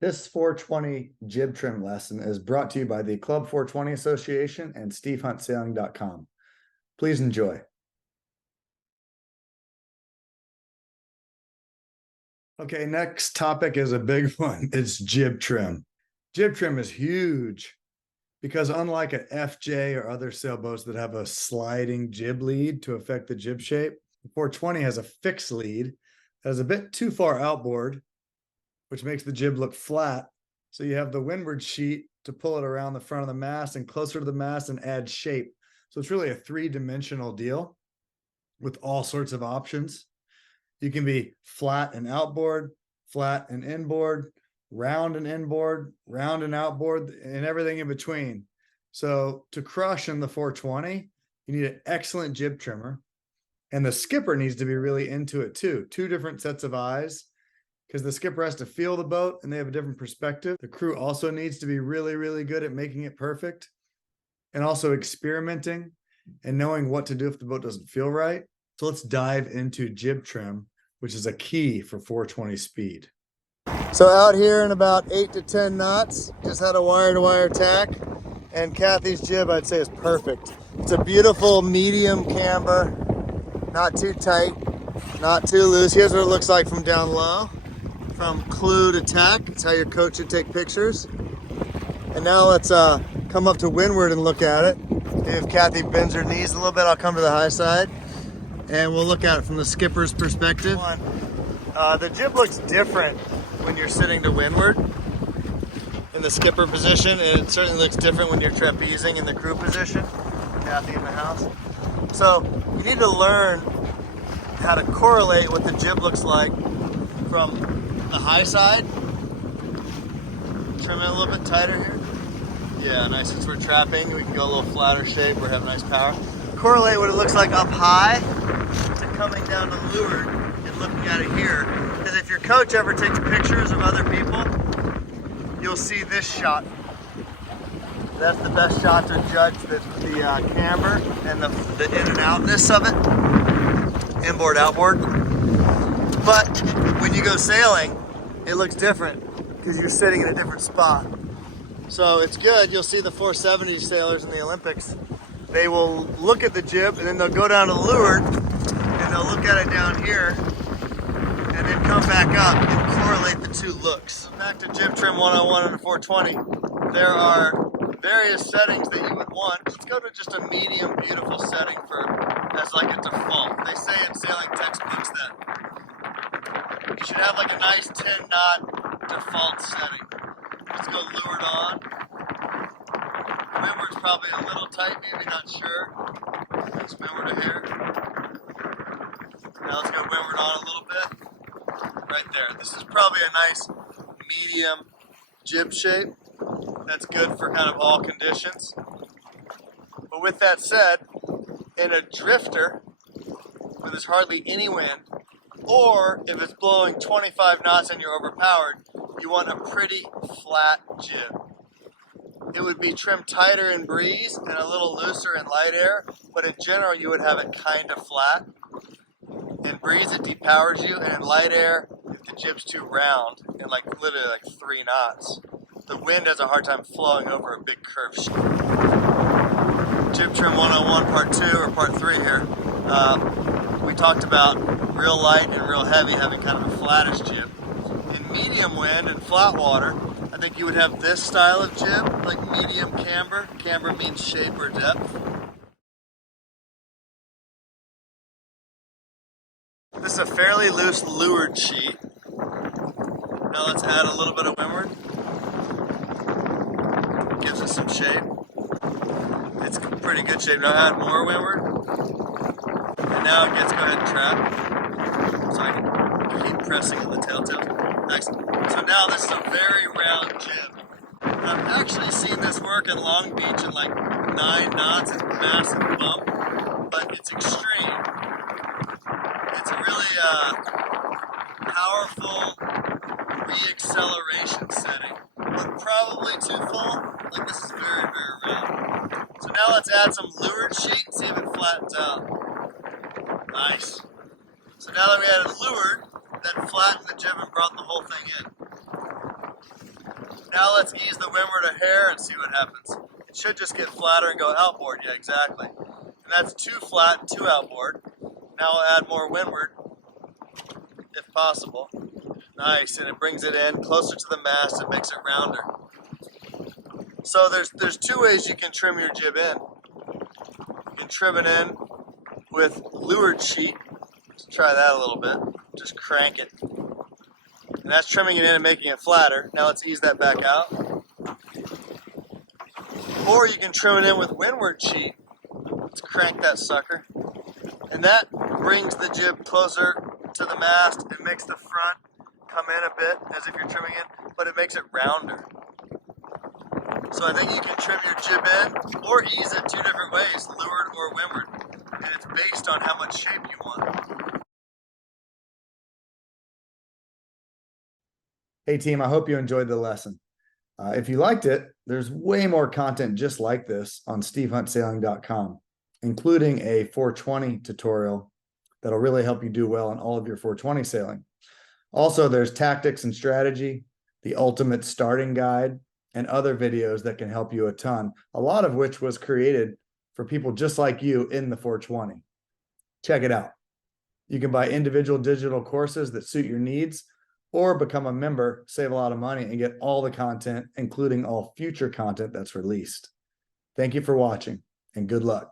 This 420 jib trim lesson is brought to you by the Club 420 Association and SteveHuntSailing.com. Please enjoy. Okay, next topic is a big one. It's jib trim. Jib trim is huge because unlike an FJ or other sailboats that have a sliding jib lead to affect the jib shape, the 420 has a fixed lead that is a bit too far outboard, which makes the jib look flat. So you have the windward sheet to pull it around the front of the mast and closer to the mast and add shape. So it's really a three-dimensional deal with all sorts of options. You can be flat and outboard, flat and inboard, round and inboard, round and outboard, and everything in between. So to crush in the 420, you need an excellent jib trimmer. And the skipper needs to be really into it too. Two different sets of eyes, because the skipper has to feel the boat and they have a different perspective. The crew also needs to be really, really good at making it perfect and also experimenting and knowing what to do if the boat doesn't feel right. So let's dive into jib trim, which is a key for 420 speed. So out here in about 8 to 10 knots, just had a wire-to-wire tack, and Kathy's jib I'd say is perfect. It's a beautiful medium camber, not too tight, not too loose. Here's what it looks like from down low. From clue to tack, it's how your coach should take pictures. And now let's come up to windward and look at it. If Kathy bends her knees a little bit, I'll come to the high side and we'll look at it from the skipper's perspective. The jib looks different when you're sitting to windward in the skipper position, and it certainly looks different when you're trapezing in the crew position. Kathy in the house. So you need to learn how to correlate what the jib looks like from the high side. Trim it a little bit tighter here. Yeah, nice. Since we're trapping, we can go a little flatter shape. We have nice power. Correlate what it looks like up high to coming down to leeward and looking at it here. Because if your coach ever takes pictures of other people, you'll see this shot. That's the best shot to judge the camber and the in and outness of it. Inboard, outboard. But when you go sailing, it looks different because you're sitting in a different spot. So it's good. You'll see the 470 sailors in the Olympics. They will look at the jib and then they'll go down to the leeward and they'll look at it down here and then come back up and correlate the two looks. Back to jib trim 101 and a 420. There are various settings that you would want. Let's go to just a medium, beautiful setting as like a default. They say in sailing textbooks that you should have like a nice 10-knot default setting. Let's go leeward on. Windward's probably a little tight, maybe, not sure. Let's windward a hair. Now let's go windward on a little bit. Right there. This is probably a nice medium jib shape. That's good for kind of all conditions. But with that said, in a drifter, where there's hardly any wind, or if it's blowing 25 knots and you're overpowered, you want a pretty flat jib. It would be trimmed tighter in breeze and a little looser in light air, but in general you would have it kind of flat. In breeze it depowers you, and in light air, if the jib's too round, in literally 3 knots, the wind has a hard time flowing over a big curve shape. Jib trim 101 part 2 or part 3 here. We talked about real light and real heavy having kind of a flattish jib. In medium wind and flat water, I think you would have this style of jib, like medium camber. Camber means shape or depth. This is a fairly loose leeward sheet. Now let's add a little bit of windward. Gives us some shape. It's pretty good shape. Now add more windward. And now it gets, go ahead and trap. So I can keep pressing on the tail. Nice. So now this is a very round jib. I've actually seen this work in Long Beach in 9 knots. It's a massive bump, but it's extreme. It's a really powerful re-acceleration setting, but probably too full. This is very, very round. So now let's add some leeward sheet and see if it flattens out. Nice. So now that we added leeward, that flattened the jib and brought the whole thing in. Now let's ease the windward a hair and see what happens. It should just get flatter and go outboard. Yeah, exactly. And that's 2 flat and 2 outboard. Now I'll add more windward, if possible. Nice, and it brings it in closer to the mast and makes it rounder. So there's 2 ways you can trim your jib in. You can trim it in with leeward sheet. Let's try that a little bit. Just crank it. And that's trimming it in and making it flatter. Now let's ease that back out. Or you can trim it in with windward sheet. Let's crank that sucker. And that brings the jib closer to the mast. It makes the front come in a bit as if you're trimming it, but it makes it rounder. So I think you can trim your jib in or ease it 2 different ways, leeward or windward. And it's based on how much shape you want. Hey team, I hope you enjoyed the lesson. If you liked it, there's way more content just like this on stevehuntsailing.com, including a 420 tutorial that'll really help you do well in all of your 420 sailing. Also, there's tactics and strategy, the ultimate starting guide, and other videos that can help you a ton, a lot of which was created for people just like you in the 420. Check it out. You can buy individual digital courses that suit your needs, or become a member, save a lot of money, and get all the content, including all future content that's released. Thank you for watching, and good luck.